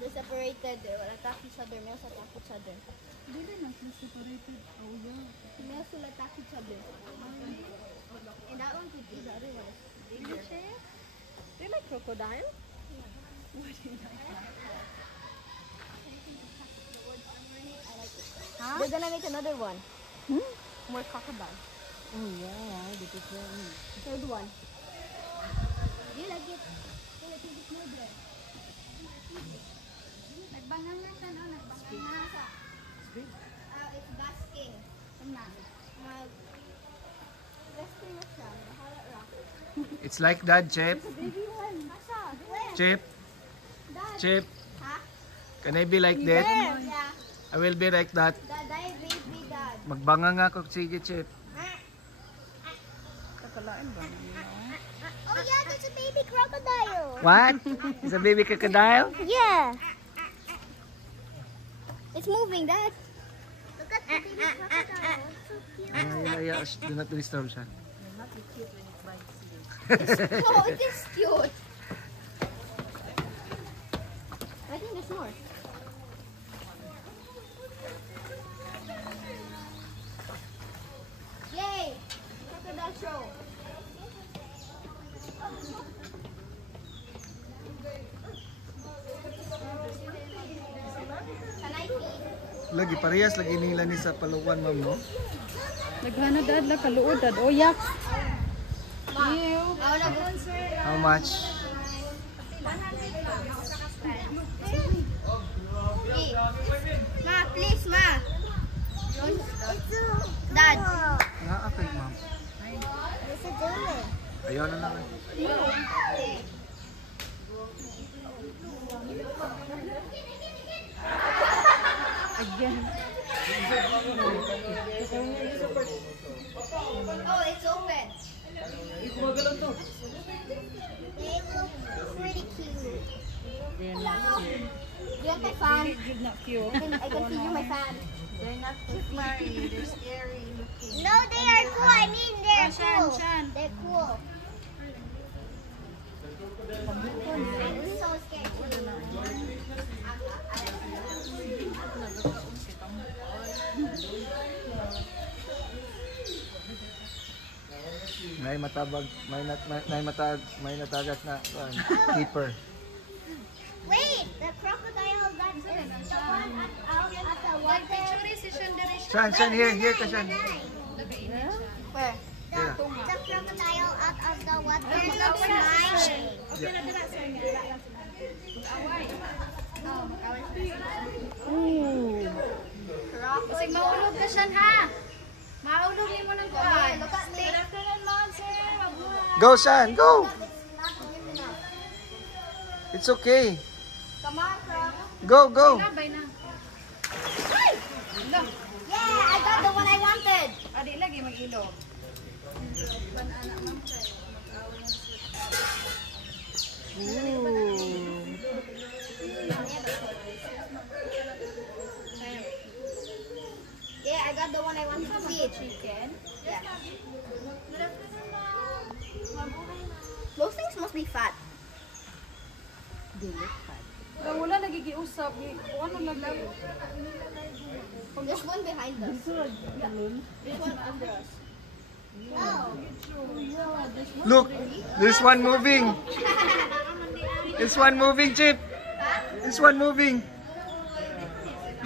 they're separated. Wala attack each other. Males attack each other. Dili na sila separated. Oh, yeah. Males will attack each other. And that one could be the other one. Do you like crocodile? Yeah. Why do you like that? I like it. Huh? They're gonna make another one. More crocodile. Oh, yeah. Because Third one. Do you like it? Do you like it? It's more bread. Nagbangang na siya, no? Nagbangang na. It's basking. Basking na siya. Bahala rock. It's like that, Chip. Baby one. Masa. Where? Chip. Dad. Chip. Ha? Can I be like that? Yeah. I will be like that. Dad, baby, dad. Magbanga nga ako. Sige, Chip. Kakalain ba? Oh yeah, there's a baby crocodile. What? Is a baby crocodile? Yeah. It's moving, Dad. Look at the baby crocodile. It's so cute. Yeah. Do not disturb siya. Not be cute when it bites you. Oh, it is cute. I think there's more. Yay! Crocodile show. Can I feed? Lagi, parehas lagi nila ni sa paluwan, ma'am, no? Naghana dad la kaluod dad. Oh, yak. Ew. How much? 100 Ma, please, ma. Dad. Nga, okay, ma'am. What's it doing? Ayaw na lang. Again. Oh, it's open. They look pretty cute. They're not cute. Do you want my fan? They're not cute. I can feed you my fan. They're not cute, Mari. They're scary looking. No, they are cool. I mean, they're Shan, cool. Shan. They're cool. I'm so scared. May matabag, may natagas na keeper. Wait, the crocodile that is the one out at the water. Shan, here ka, Shan. Where? Here. The crocodile out of the water looks nice. Ooh. Kasi maulog ka siya, ha? Maulog mo ng kuwan. Look at me. Go, Shan, go! It's okay. Come on, Croc. Go! Bay na. Yeah, I got the one I wanted. Adi lagi mag-ilog. Yeah, I got the one I wanted to feed. Chicken. Yeah. Those things must be fat. Wala nagigiusap. Ano lang. There's one behind us. There's one under us. Oh. Look, there's one moving. There's one moving, Chip. There's one moving.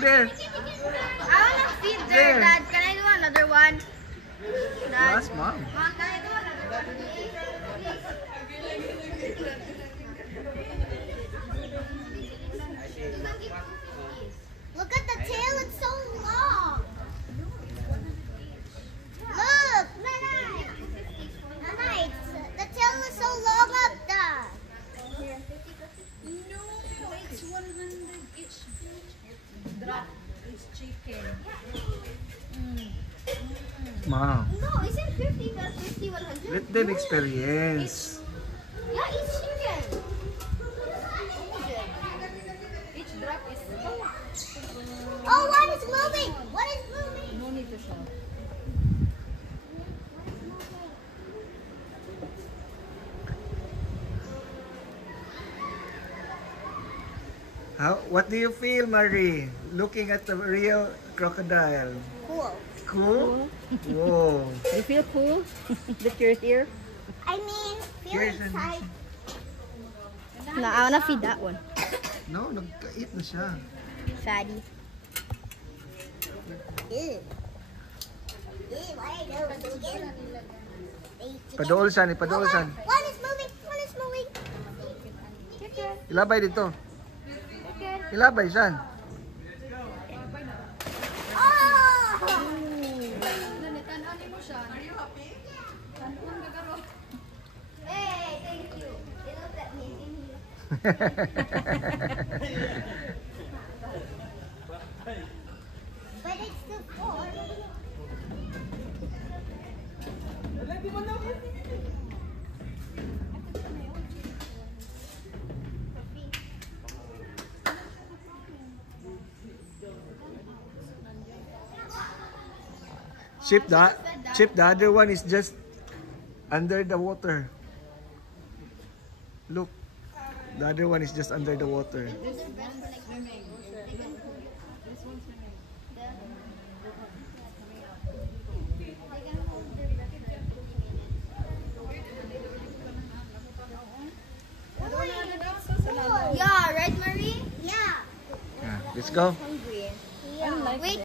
There. I want to feed There. there, Dad. Can I do another one? Dad. Yes, mom. Mom, can I do another one? Please? Look at the tail, it's so long. Look, Nana, the tail is so long up there. No, it's 100 each. Drop is chicken. Mom, No, isn't 50 plus 50 100? let them experience. Yeah, it's chicken. Each drop is Oh, what is moving? What is moving? no need to show. What do you feel, Marie, looking at the real crocodile? Cool. Cool? Whoa. You feel cool that you're here? I mean, feel Here's an- excited. No, I wanna feed that one. No, nagka-eat na siya. Fatty. Ew. Ew, what are those again? Padool siya, ipadool siya. One is moving. One is moving. Ilabay dito. Ilabay siya. Oh! Hey, thank you. They looked at me. But it's still four. Chip, the other one is just under the water. Look, the other one is just under the water. Yeah, right, Marie? Yeah. Let's go.